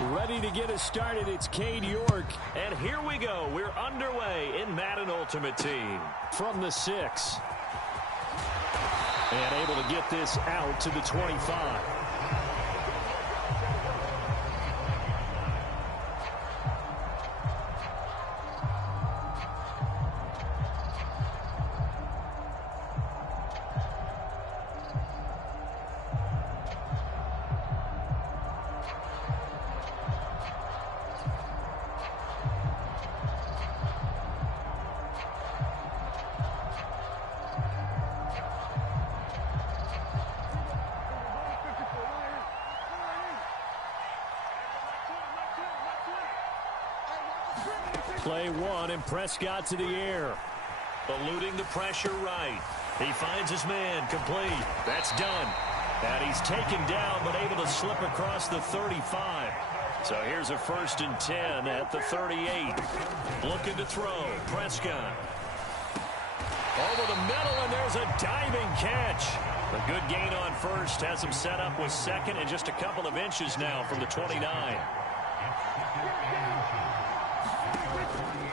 Ready to get us started, it's Cade York. And here we go. We're underway in Madden Ultimate Team. From the 6. And able to get this out to the 25. Play 1, and Prescott to the air. Eluding the pressure right. He finds his man, complete. That's done. And he's taken down, but able to slip across the 35. So here's a 1st and 10 at the 38. Looking to throw. Prescott. Over the middle, and there's a diving catch. A good gain on first. Has him set up with second and just a couple of inches now from the 29.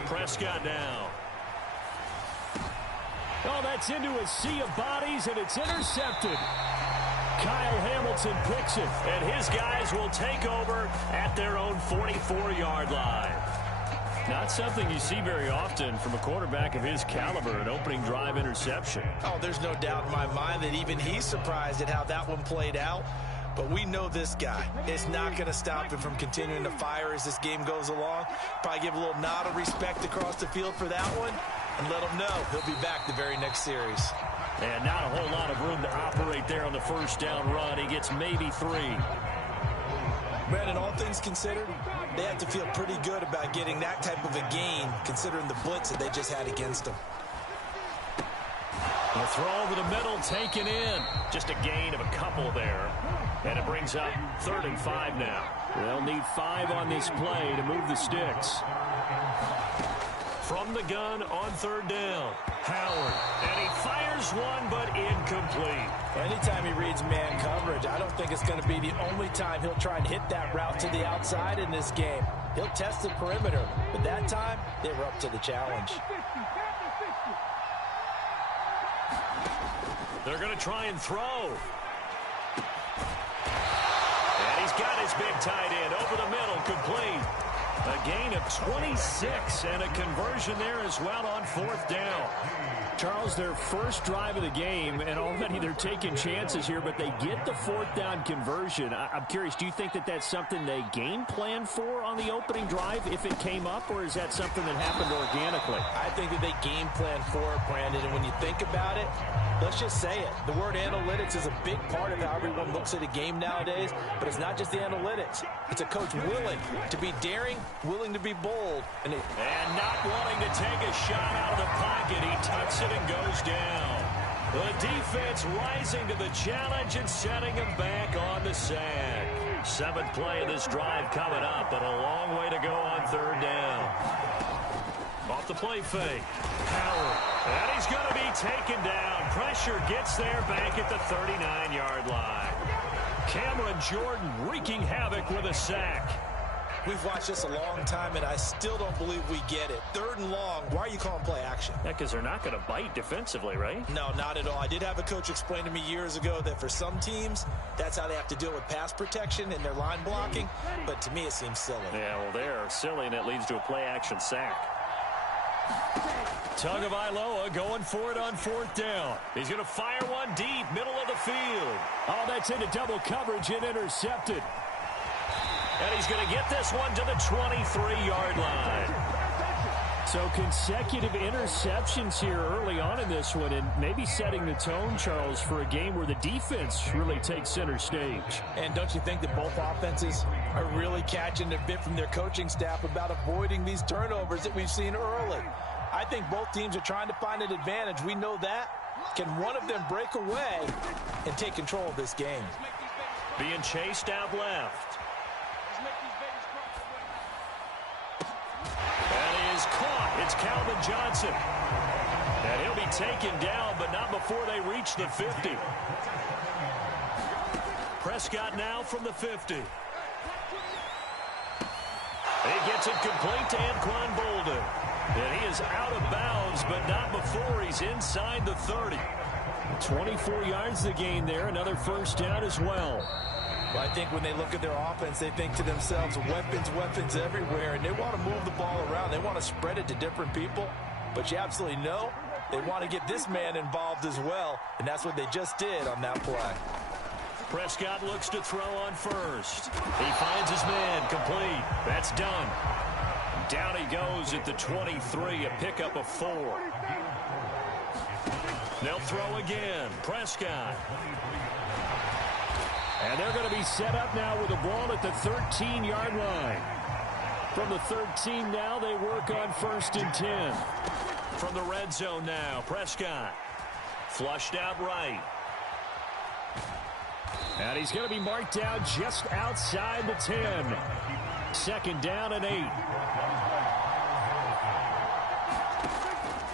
Prescott now. Oh, that's into a sea of bodies, and it's intercepted. Kyle Hamilton picks it. And his guys will take over at their own 44-yard line. Not something you see very often from a quarterback of his caliber, an opening drive interception. Oh, there's no doubt in my mind that even he's surprised at how that one played out. But we know this guy. It's not going to stop him from continuing to fire as this game goes along. Probably give a little nod of respect across the field for that one and let him know he'll be back the very next series. And not a whole lot of room to operate there on the first down run. He gets maybe 3. Brandon, all things considered, they have to feel pretty good about getting that type of a gain considering the blitz that they just had against them. A throw over the middle, taken in. Just a gain of a couple there. And it brings up 3rd and 5 now. They'll need 5 on this play to move the sticks. From the gun on 3rd down. Howard. And he fires one, but incomplete. Anytime he reads man coverage, I don't think it's going to be the only time he'll try and hit that route to the outside in this game. He'll test the perimeter, but that time, they were up to the challenge. They're going to try and throw. And he's got his big tight end over the middle, complete. A gain of 26 and a conversion there as well on 4th down. Charles, their first drive of the game, and already they're taking chances here, but they get the 4th down conversion. I'm curious, do you think that that's something they game plan for on the opening drive if it came up, or is that something that happened organically? I think that they game plan for it, Brandon, and when you think about it, let's just say it. The word analytics is a big part of how everyone looks at a game nowadays, but it's not just the analytics. It's a coach willing to be daring, willing to be bold. And not wanting to take a shot out of the pocket. He tucks it and goes down. The defense rising to the challenge and setting him back on the sack. 7th play of this drive coming up, but a long way to go on 3rd down. Off the play fake. Howard. And he's going to be taken down. Pressure gets there back at the 39-yard line. Cameron Jordan wreaking havoc with a sack. We've watched this a long time, and I still don't believe we get it. 3rd and long. Why are you calling play action? Yeah, because they're not going to bite defensively, right? No, not at all. I did have a coach explain to me years ago that for some teams, that's how they have to deal with pass protection and their line blocking. But to me, it seems silly. Yeah, well, they're silly, and it leads to a play action sack. Tagovailoa going for it on 4th down. He's going to fire one deep, middle of the field. Oh, that's into double coverage and intercepted. And he's going to get this one to the 23-yard line. So consecutive interceptions here early on in this one, and maybe setting the tone, Charles, for a game where the defense really takes center stage. And don't you think that both offenses are really catching a bit from their coaching staff about avoiding these turnovers that we've seen early? I think both teams are trying to find an advantage. We know that. Can one of them break away and take control of this game? Being chased out left. And is caught. It's Calvin Johnson. And he'll be taken down, but not before they reach the 50. Prescott now from the 50. He gets it complete to Anquan Bolden. And he is out of bounds, but not before he's inside the 30. 24 yards to gain there. Another first down as well. Well, I think when they look at their offense, they think to themselves, weapons, weapons everywhere, and they want to move the ball around. They want to spread it to different people. But you absolutely know they want to get this man involved as well, and that's what they just did on that play. Prescott looks to throw on first. He finds his man complete. That's done. Down he goes at the 23, a pickup of 4. They'll throw again. Prescott. And they're going to be set up now with the ball at the 13-yard line. From the 13 now, they work on 1st and 10. From the red zone now, Prescott. Flushed out right. And he's going to be marked down just outside the 10. 2nd down and 8.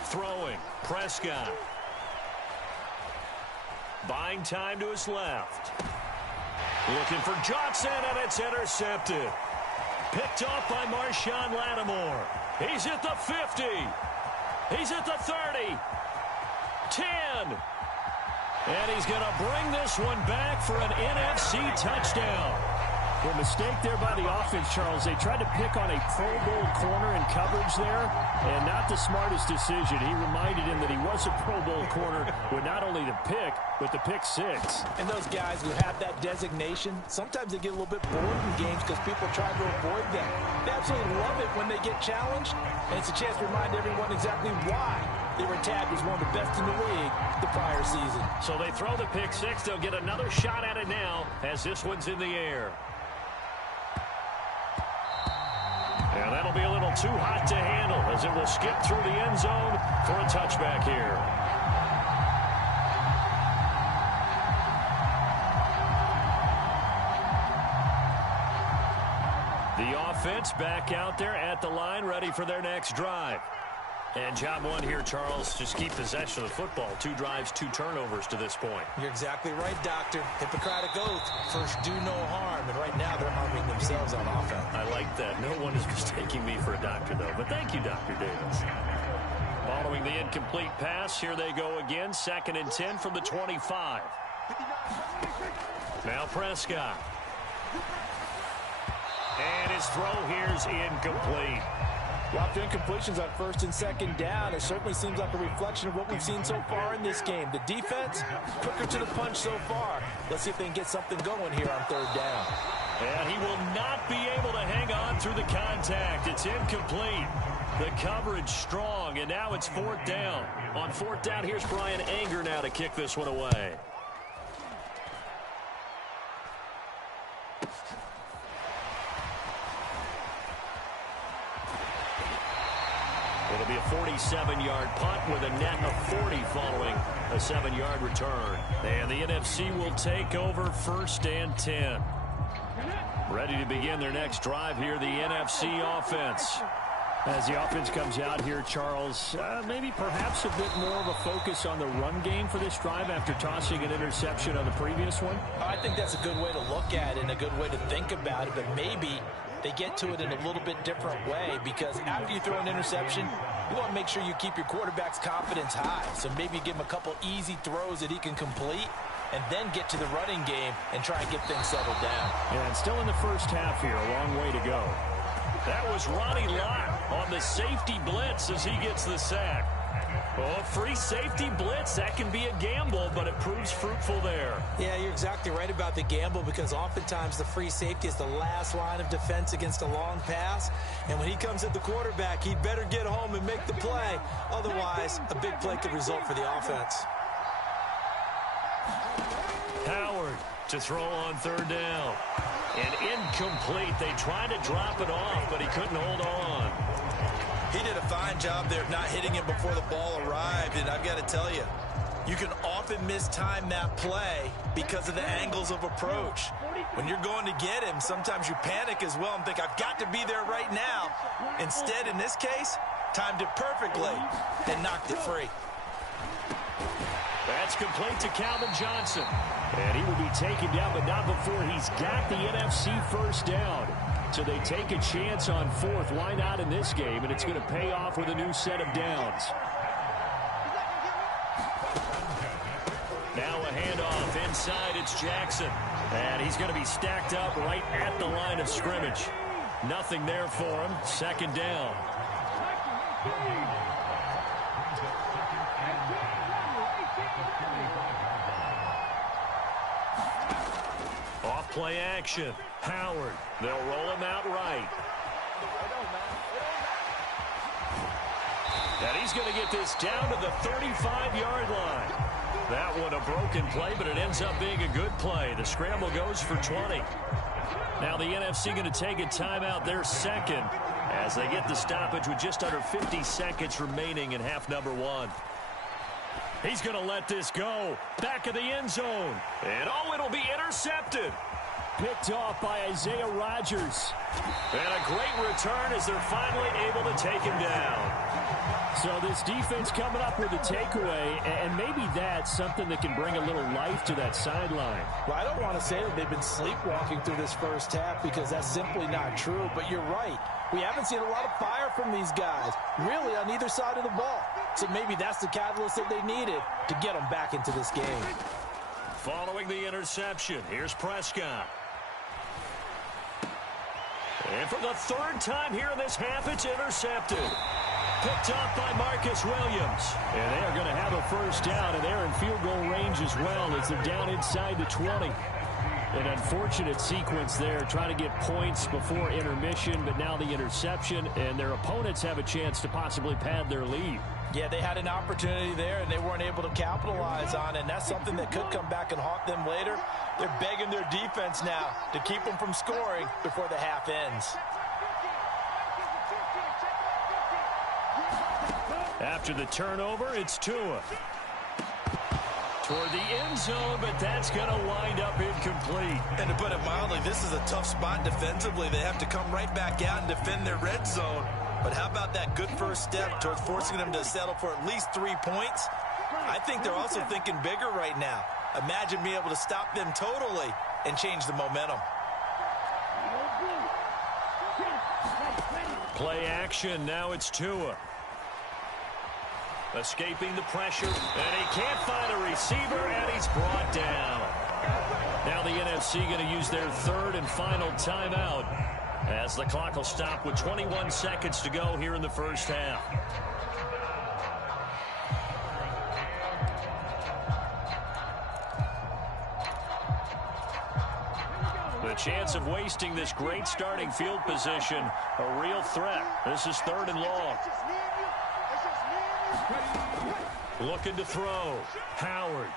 Throwing, Prescott. Buying time to his left. Looking for Johnson, and it's intercepted. Picked off by Marshawn Lattimore. He's at the 50. He's at the 30. 10. And he's going to bring this one back for an NFC touchdown. The mistake there by the offense, Charles. They tried to pick on a Pro Bowl corner in coverage there, and not the smartest decision. He reminded him that he was a Pro Bowl corner with not only the pick, but the pick 6. And those guys who have that designation, sometimes they get a little bit bored in games because people try to avoid them. They absolutely love it when they get challenged, and it's a chance to remind everyone exactly why they were tagged as one of the best in the league the prior season. So they throw the pick 6. They'll get another shot at it now as this one's in the air. And that'll be a little too hot to handle as it will skip through the end zone for a touchback here. The offense back out there at the line, ready for their next drive. And job one here, Charles, just keep possession of the football. 2 drives, 2 turnovers to this point. You're exactly right, Doctor. Hippocratic oath. First, do no harm. And right now, they're harming themselves on offense. I like that. No one is mistaking me for a doctor, though. But thank you, Dr. Davis. Following the incomplete pass, here they go again. 2nd and 10 from the 25. Now Prescott. And his throw here's incomplete. Lots of incompletions on 1st and 2nd down. It certainly seems like a reflection of what we've seen so far in this game. The defense, quicker to the punch so far. Let's see if they can get something going here on 3rd down. And he will not be able to hang on through the contact. It's incomplete. The coverage strong, and now it's 4th down. On 4th down, here's Brian Anger now to kick this one away. It'll be a 47-yard punt with a net of 40 following a 7-yard return. And the NFC will take over 1st and 10. Ready to begin their next drive here, the NFC offense. As the offense comes out here, Charles, maybe perhaps a bit more of a focus on the run game for this drive after tossing an interception on the previous one? I think that's a good way to look at it and a good way to think about it, but maybe they get to it in a little bit different way, because after you throw an interception, you want to make sure you keep your quarterback's confidence high. So maybe you give him a couple easy throws that he can complete and then get to the running game and try and get things settled down. Yeah, and still in the first half here, a long way to go. That was Ronnie Lott on the safety blitz as he gets the sack. Oh, free safety blitz, that can be a gamble, but it proves fruitful there. Yeah, you're exactly right about the gamble, because oftentimes the free safety is the last line of defense against a long pass. And when he comes at the quarterback, he'd better get home and make the play. Otherwise, a big play could result for the offense. Howard to throw on 3rd down. And incomplete. They tried to drop it off, but he couldn't hold on. He did a fine job there of not hitting him before the ball arrived, and I've got to tell you, you can often mistime that play because of the angles of approach. When you're going to get him, sometimes you panic as well and think, I've got to be there right now. Instead, in this case, timed it perfectly and knocked it free. That's complete to Calvin Johnson. And he will be taken down, but not before he's got the NFC first down. So they take a chance on fourth. Why not in this game? And it's going to pay off with a new set of downs. Now a handoff inside. It's Jackson. And he's going to be stacked up right at the line of scrimmage. Nothing there for him. Second down. Off play action. Howard. They'll roll him out right. And he's going to get this down to the 35-yard line. That one a broken play, but it ends up being a good play. The scramble goes for 20. Now the NFC going to take a timeout, their second, as they get the stoppage with just under 50 seconds remaining in half number one. He's going to let this go. Back of the end zone. And it'll be intercepted. Picked off by Isaiah Rodgers. And a great return as they're finally able to take him down. So this defense coming up with a takeaway, and maybe that's something that can bring a little life to that sideline. Well, I don't want to say that they've been sleepwalking through this first half because that's simply not true, but you're right. We haven't seen a lot of fire from these guys, really on either side of the ball. So maybe that's the catalyst that they needed to get them back into this game. Following the interception, here's Prescott. And for the third time here in this half, it's intercepted. Picked up by Marcus Williams. And they are going to have a first down, and they're in field goal range as well as they're down inside the 20. An unfortunate sequence there, trying to get points before intermission, but now the interception, and their opponents have a chance to possibly pad their lead. Yeah, they had an opportunity there, and they weren't able to capitalize on it, and that's something that could come back and haunt them later. They're begging their defense now to keep them from scoring before the half ends. After the turnover, it's Tua. Toward the end zone, but that's going to wind up incomplete. And to put it mildly, this is a tough spot defensively. They have to come right back out and defend their red zone. But how about that good first step towards forcing them to settle for at least 3 points? I think they're also thinking bigger right now. Imagine being able to stop them totally and change the momentum. Play action, now it's Tua. Escaping the pressure, and he can't find a receiver, and he's brought down. Now the NFC going to use their third and final timeout as the clock will stop with 21 seconds to go here in the first half. The chance of wasting this great starting field position, a real threat. This is third and long. Looking to throw. Howard.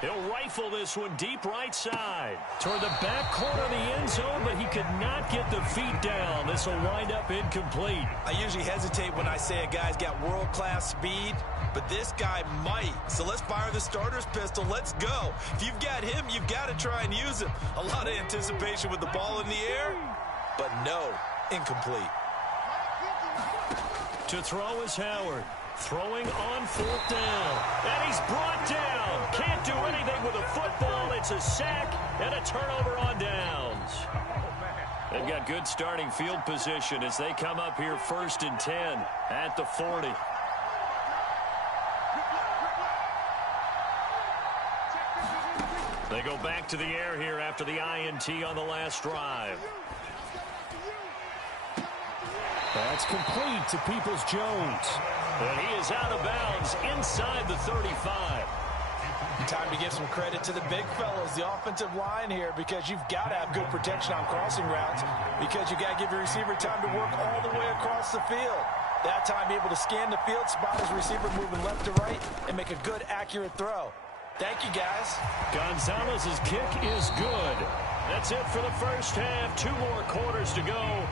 He'll rifle this one deep right side. Toward the back corner of the end zone, but he could not get the feet down. This will wind up incomplete. I usually hesitate when I say a guy's got world-class speed, but this guy might. So let's fire the starter's pistol. Let's go. If you've got him, you've got to try and use him. A lot of anticipation with the ball in the air, but no, incomplete. To throw is Howard. Throwing on fourth down. And he's brought down. Can't do anything with a football. It's a sack and a turnover on downs. They've got good starting field position as they come up here first and 10 at the 40. They go back to the air here after the INT on the last drive. That's complete to Peoples-Jones. And he is out of bounds inside the 35. Time to give some credit to the big fellas, the offensive line here, because you've got to have good protection on crossing routes, because you got to give your receiver time to work all the way across the field. That time, be able to scan the field, spot his receiver moving left to right, and make a good, accurate throw. Thank you, guys. Gonzalez's kick is good. That's it for the first half. 2 more quarters to go.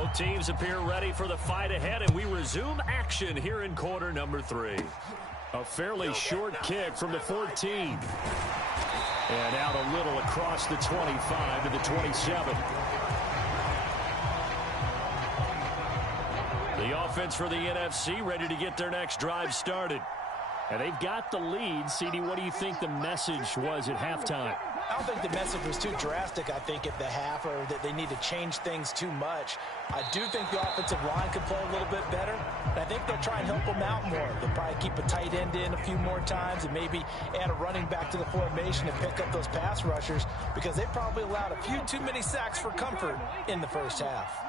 Both teams appear ready for the fight ahead, and we resume action here in quarter number 3. A fairly short kick from the 14. And out a little across the 25 to the 27. The offense for the NFC ready to get their next drive started. And they've got the lead. CD, what do you think the message was at halftime? I don't think the message was too drastic, I think, at the half, or that they need to change things too much. I do think the offensive line could play a little bit better. And I think they'll try and help them out more. They'll probably keep a tight end in a few more times and maybe add a running back to the formation and pick up those pass rushers, because they probably allowed a few too many sacks for comfort in the first half.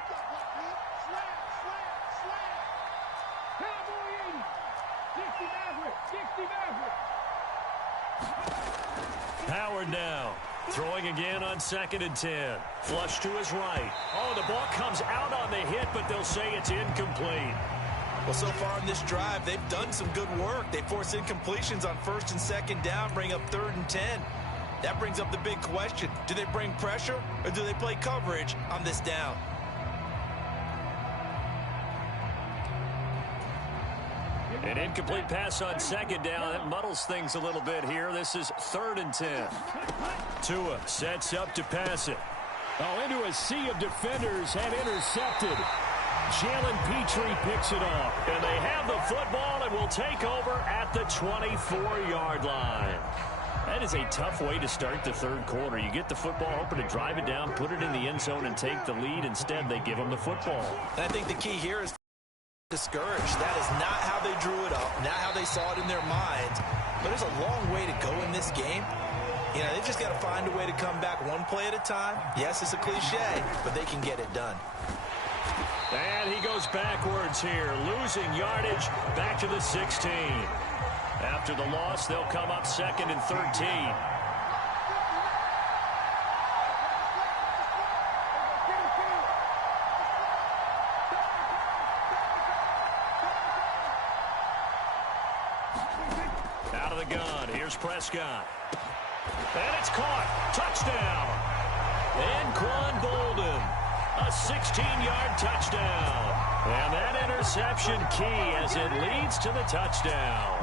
Howard now. Throwing again on 2nd and 10. Flush to his right. Oh, the ball comes out on the hit, but they'll say it's incomplete. Well, so far in this drive, they've done some good work. They force incompletions on 1st and 2nd down, bring up 3rd and 10. That brings up the big question. Do they bring pressure, or do they play coverage on this down? An incomplete pass on 2nd down. That muddles things a little bit here. This is 3rd and 10. Tua sets up to pass it. Oh, into a sea of defenders and intercepted. Jalen Petrie picks it off. And they have the football and will take over at the 24-yard line. That is a tough way to start the third quarter. You get the football, hoping to drive it down, put it in the end zone, and take the lead. Instead, they give them the football. And I think the key here is discouraged. That is not how they drew it up, not how they saw it in their minds. But there's a long way to go in this game. You know, they've just got to find a way to come back one play at a time. Yes, it's a cliche, but they can get it done. And he goes backwards here, losing yardage back to the 16. After the loss, they'll come up 2nd and 13. Out of the gun, here's Prescott. And it's caught. Touchdown. Anquan Bolden. A 16-yard touchdown. And that interception key as it leads to the touchdown.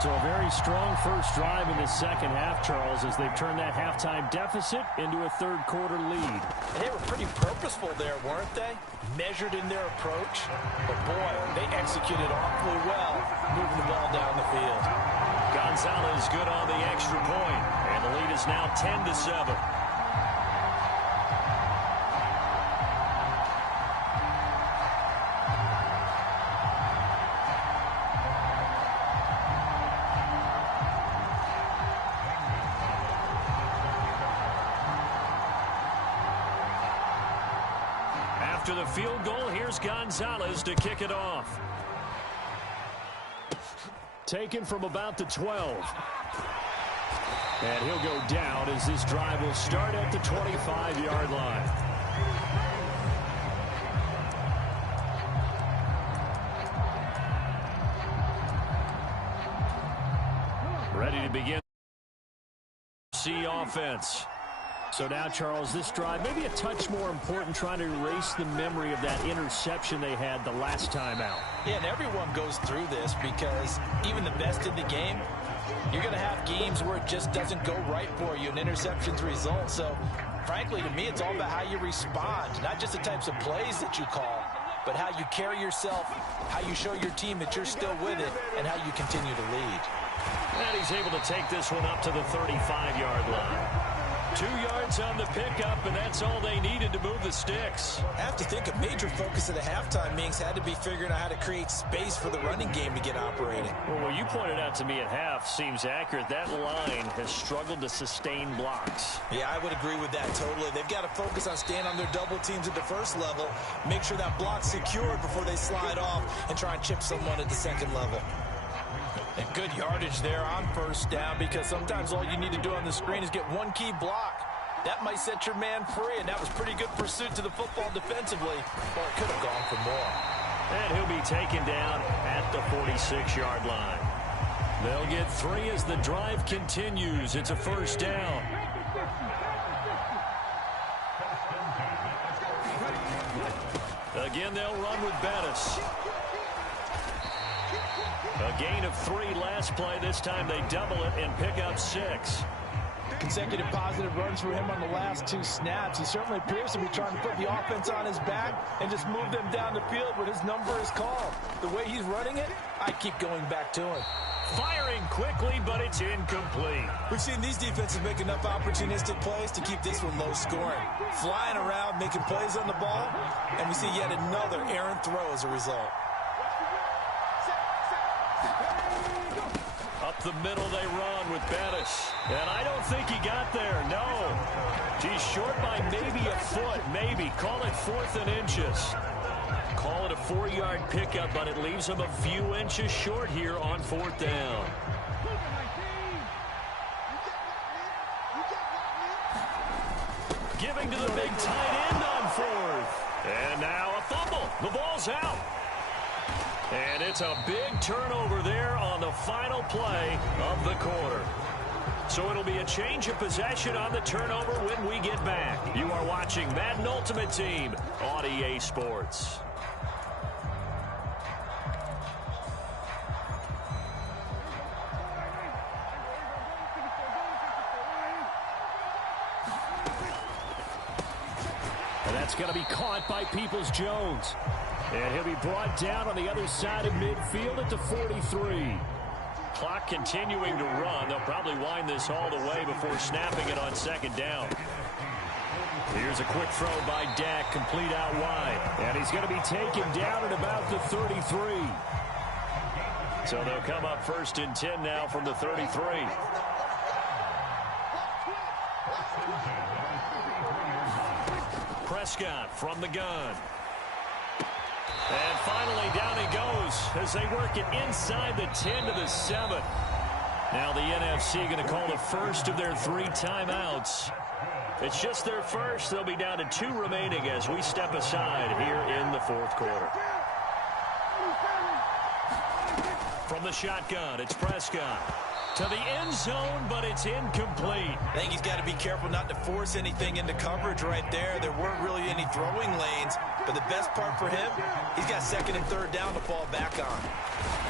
So a very strong first drive in the second half, Charles, as they've turned that halftime deficit into a third quarter lead. And they were pretty purposeful there, weren't they? Measured in their approach. But boy, they executed awfully well, moving the ball down the field. Gonzalez good on the extra point, and the lead is now 10-7. After the field goal, here's Gonzalez to kick it off. Taken from about the 12. And he'll go down as this drive will start at the 25-yard line. Ready to begin. See offense. So now, Charles, this drive maybe a touch more important, trying to erase the memory of that interception they had the last time out. Yeah, and everyone goes through this, because even the best in the game, you're going to have games where it just doesn't go right for you, and interceptions result. So, frankly, to me, it's all about how you respond, not just the types of plays that you call, but how you carry yourself, how you show your team that you're still with it, and how you continue to lead. And he's able to take this one up to the 35-yard line. 2 yards on the pickup, and that's all they needed to move the sticks. I have to think a major focus of the halftime meetings had to be figuring out how to create space for the running game to get operating. Well, what you pointed out to me at half seems accurate. That line has struggled to sustain blocks. Yeah, I would agree with that totally. They've got to focus on staying on their double teams at the first level, make sure that block's secured before they slide off and try and chip someone at the second level. And good yardage there on first down, because sometimes all you need to do on the screen is get one key block. That might set your man free, and that was pretty good pursuit to the football defensively. Or it could have gone for more. And he'll be taken down at the 46-yard line. They'll get 3 as the drive continues. It's a first down. Again, they'll run with Bettis. A gain of 3 last play. This time they double it and pick up 6. Consecutive positive runs for him on the last 2 snaps. He certainly appears to be trying to put the offense on his back and just move them down the field when his number is called. The way he's running it, I keep going back to him. Firing quickly, but it's incomplete. We've seen these defenses make enough opportunistic plays to keep this one low scoring. Flying around, making plays on the ball, and we see yet another errant throw as a result. Up the middle they run with Bettis. And I don't think he got there, no. He's short by maybe a foot, maybe. Call it 4th and inches. Call it a 4-yard pickup, but it leaves him a few inches short here on 4th down. Giving to the big tight end on 4th. And now a fumble. The ball's out. And it's a big turnover there on the final play of the quarter. So it'll be a change of possession on the turnover when we get back. You are watching Madden Ultimate Team on EA Sports. And that's going to be caught by Peoples-Jones. And he'll be brought down on the other side of midfield at the 43. Clock continuing to run. They'll probably wind this all the way before snapping it on 2nd down. Here's a quick throw by Dak, complete out wide. And he's going to be taken down at about the 33. So they'll come up 1st and 10 now from the 33. Prescott from the gun. And finally, down he goes as they work it inside the 10 to the 7. Now the NFC going to call the first of their 3 timeouts. It's just their first. They'll be down to 2 remaining as we step aside here in the 4th quarter. From the shotgun, it's Prescott. To the end zone, but it's incomplete. I think he's got to be careful not to force anything into coverage right there. There weren't really any throwing lanes, but the best part for him, he's got 2nd and 3rd down to fall back on.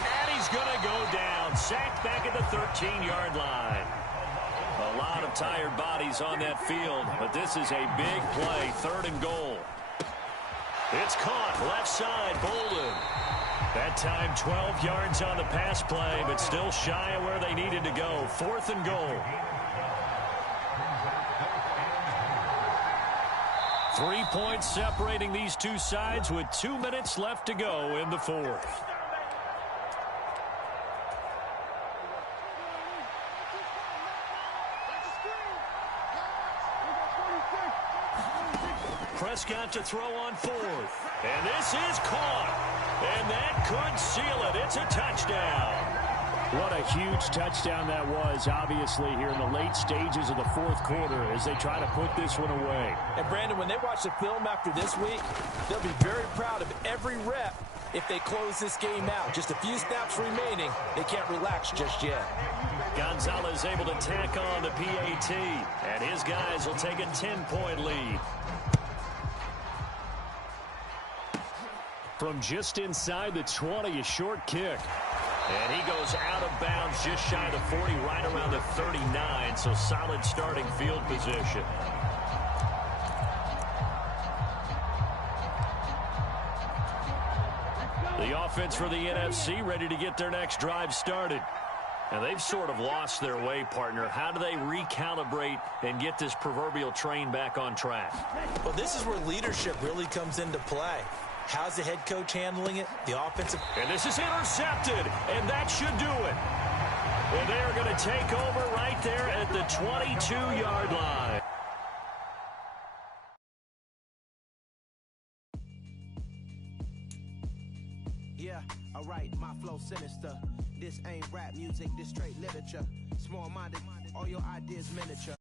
And he's going to go down, sacked back at the 13-yard line. A lot of tired bodies on that field, but this is a big play, 3rd and goal. It's caught, left side, Bolden. That time 12 yards on the pass play, but still shy of where they needed to go. 4th and goal. 3 points separating these 2 sides with 2 minutes left to go in the 4th. Prescott to throw on 4th. And this is caught. And that could seal it. It's a touchdown. What a huge touchdown that was, obviously, here in the late stages of the 4th quarter as they try to put this one away. And, Brandon, when they watch the film after this week, they'll be very proud of every rep if they close this game out. Just a few snaps remaining. They can't relax just yet. Gonzalez able to tack on the PAT, and his guys will take a 10-point lead. From just inside the 20, a short kick. And he goes out of bounds just shy of the 40, right around the 39, so solid starting field position. The offense for the NFC ready to get their next drive started. Now, they've sort of lost their way, partner. How do they recalibrate and get this proverbial train back on track? Well, this is where leadership really comes into play. How's the head coach handling it? The offensive. And this is intercepted, and that should do it. And they are going to take over right there at the 22-yard line. Yeah, alright, my flow sinister. This ain't rap music, this straight literature. Small-minded, all your ideas miniature.